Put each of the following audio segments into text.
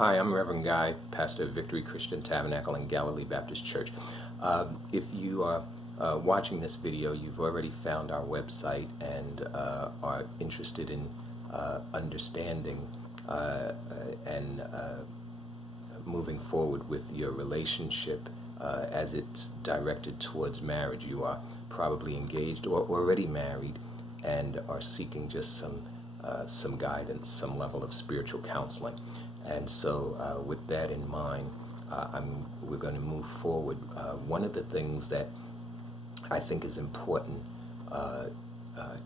Hi, I'm Reverend Guy, pastor of Victory Christian Tabernacle and Galilee Baptist Church. If you are watching this video, you've already found our website and are interested in understanding and moving forward with your relationship as it's directed towards marriage. You are probably engaged or already married and are seeking just some guidance, some level of spiritual counseling. And so with that in mind, we're going to move forward. One of the things that I think is important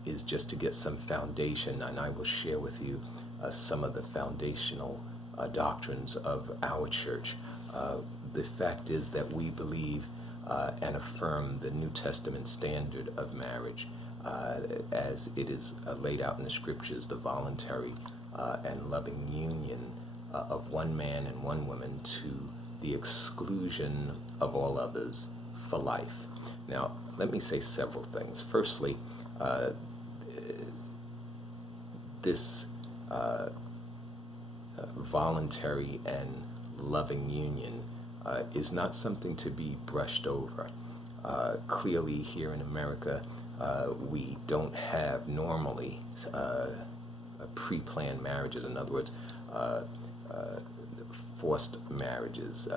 is just to get some foundation, and I will share with you some of the foundational doctrines of our church. The fact is that we believe and affirm the New Testament standard of marriage as it is laid out in the scriptures, the voluntary and loving union of one man and one woman to the exclusion of all others for life. Now, let me say several things. Firstly, this voluntary and loving union is not something to be brushed over. Clearly, here in America, we don't have normally pre-planned marriages. In other words, forced marriages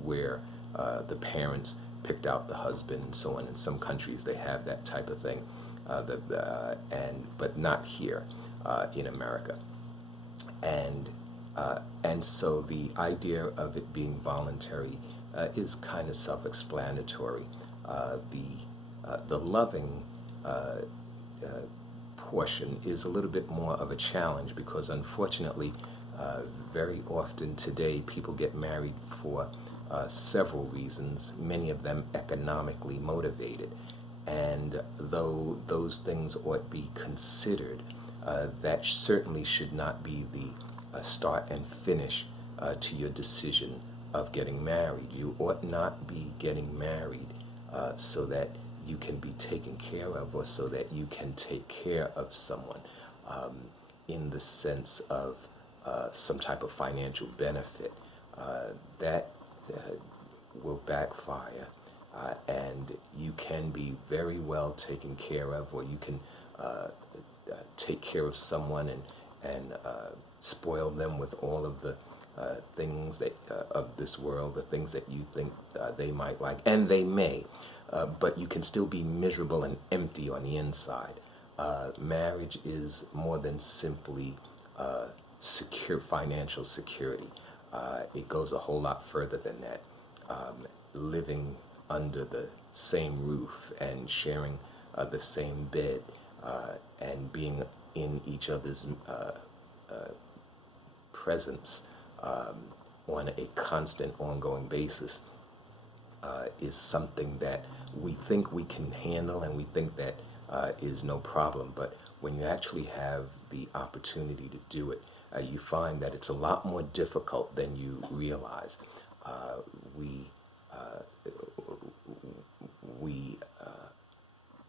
where the parents picked out the husband and so on. In some countries they have that type of thing, but not here in America. And so the idea of it being voluntary is kind of self-explanatory. The loving portion is a little bit more of a challenge because unfortunately very often today people get married for several reasons, many of them economically motivated. And though those things ought to be considered, that certainly should not be the start and finish to your decision of getting married. You ought not be getting married so that you can be taken care of or so that you can take care of someone in the sense of some type of financial benefit. That will backfire, and you can be very well taken care of, or you can take care of someone and spoil them with all of the things that of this world, the things that you think they might like, and they may, but you can still be miserable and empty on the inside. Marriage is more than simply secure financial security. It goes a whole lot further than that. Living under the same roof and sharing the same bed and being in each other's presence on a constant, ongoing basis is something that we think we can handle and we think that is no problem. But when you actually have the opportunity to do it, you find that it's a lot more difficult than you realize. We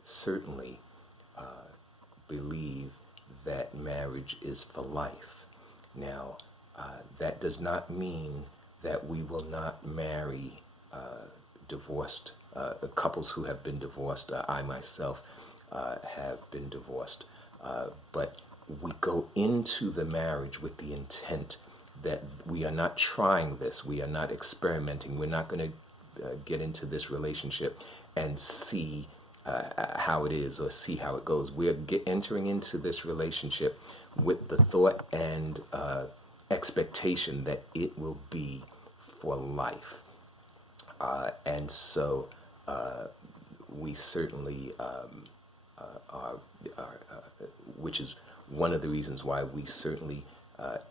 certainly believe that marriage is for life. Now, that does not mean that we will not marry divorced couples who have been divorced. I myself have been divorced, but we go into the marriage with the intent that we are not trying this, we are not experimenting, we're not going to get into this relationship and see how it is or see how it goes. We're entering into this relationship with the thought and expectation that it will be for life. And so we certainly are, which is one of the reasons why we certainly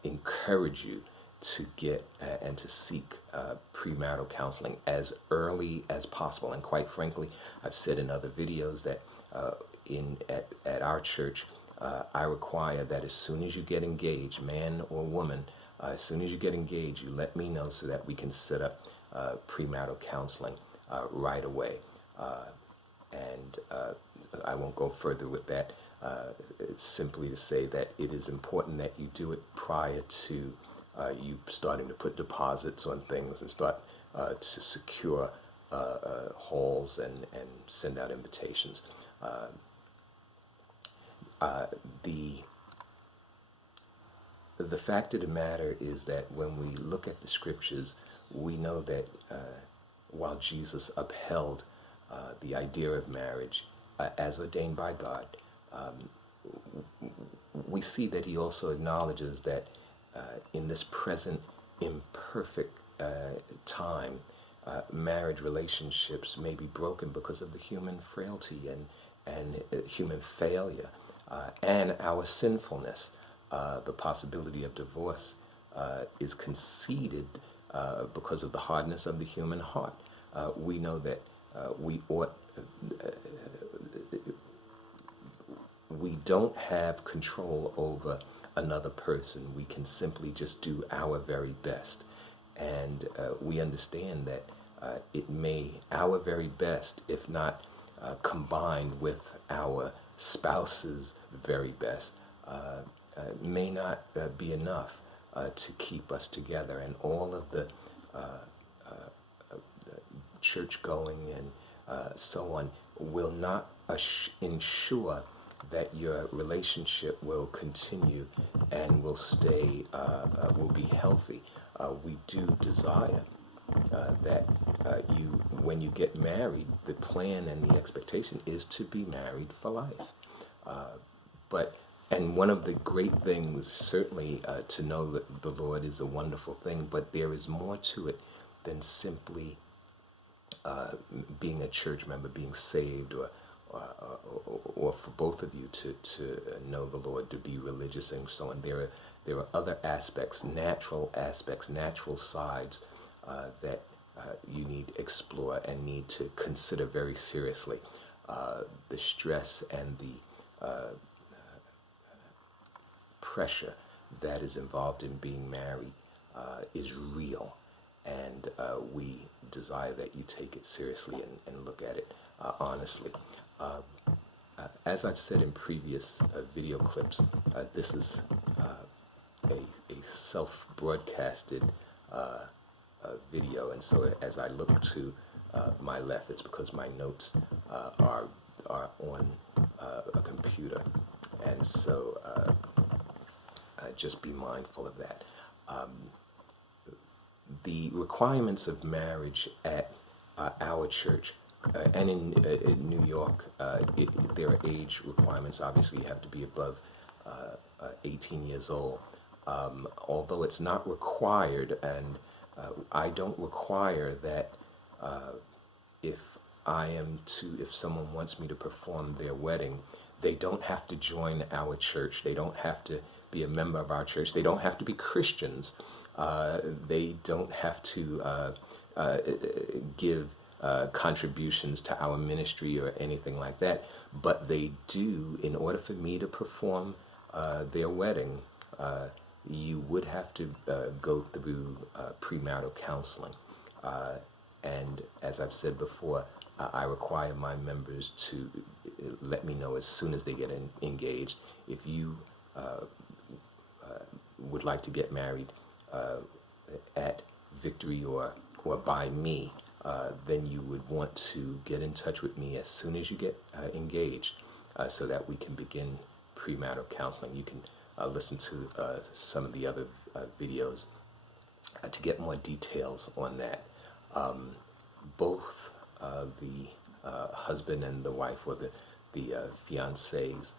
encourage you to get and to seek premarital counseling as early as possible. And quite frankly, I've said in other videos that at our church, I require that as soon as you get engaged, man or woman, as soon as you get engaged, you let me know so that we can set up premarital counseling right away. And I won't go further with that. It's simply to say that it is important that you do it prior to you starting to put deposits on things and start to secure halls and send out invitations. The the fact of the matter is that when we look at the scriptures, we know that while Jesus upheld the idea of marriage as ordained by God, we see that he also acknowledges that in this present imperfect time, marriage relationships may be broken because of the human frailty and human failure and our sinfulness. The possibility of divorce is conceded because of the hardness of the human heart. We know that we don't have control over another person. We can simply just do our very best. And we understand that our very best, if not combined with our spouse's very best, may not be enough to keep us together. And all of the church going and so on will not ensure that your relationship will continue and will stay, will be healthy. We do desire that when you get married, the plan and the expectation is to be married for life. And one of the great things, certainly, to know that the Lord is a wonderful thing, but there is more to it than simply being a church member, being saved, or for both of you to know the Lord, to be religious and so on. There are other aspects, natural sides that you need to explore and need to consider very seriously. The stress and the pressure that is involved in being married is real, and we desire that you take it seriously and look at it honestly. As I've said in previous video clips, this is a self-broadcasted video, and so as I look to my left, it's because my notes are on a computer, and so just be mindful of that. The requirements of marriage at our church and in New York, there are age requirements. Obviously, you have to be above 18 years old. Although it's not required, and I don't require that if someone wants me to perform their wedding, they don't have to join our church. They don't have to be a member of our church. They don't have to be Christians. They don't have to give contributions to our ministry or anything like that. But they do, in order for me to perform their wedding, you would have to go through premarital counseling. And as I've said before, I require my members to let me know as soon as they get engaged. If you would like to get married at Victory or by me, then you would want to get in touch with me as soon as you get engaged so that we can begin premarital counseling. You can listen to some of the other videos to get more details on that. Both the husband and the wife, or the fiancés,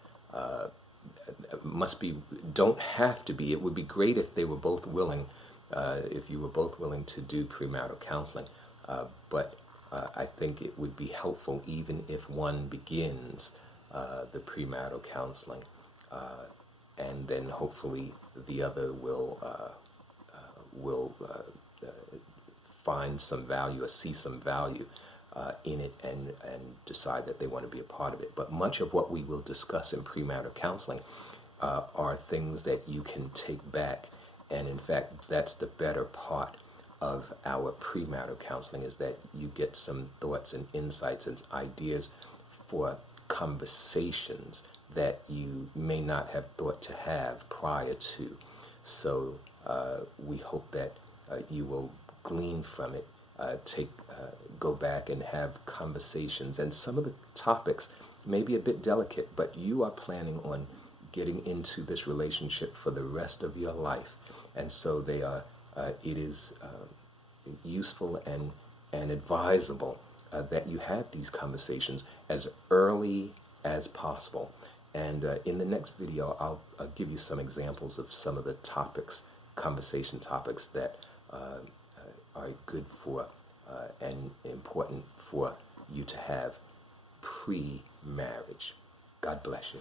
don't have to be. It would be great if they were both willing, if you were both willing to do premarital counseling. But I think it would be helpful even if one begins the premarital counseling, and then hopefully the other will find some value or see some value in it and decide that they want to be a part of it. But much of what we will discuss in premarital counseling are things that you can take back, and in fact that's the better part of our premarital counseling, is that you get some thoughts and insights and ideas for conversations that you may not have thought to have prior to. So we hope that you will glean from it, go back and have conversations. And some of the topics may be a bit delicate, but you are planning on getting into this relationship for the rest of your life. And so it is useful and advisable that you have these conversations as early as possible. And in the next video, I'll give you some examples of some of the conversation topics that are good for and important for you to have pre-marriage. God bless you.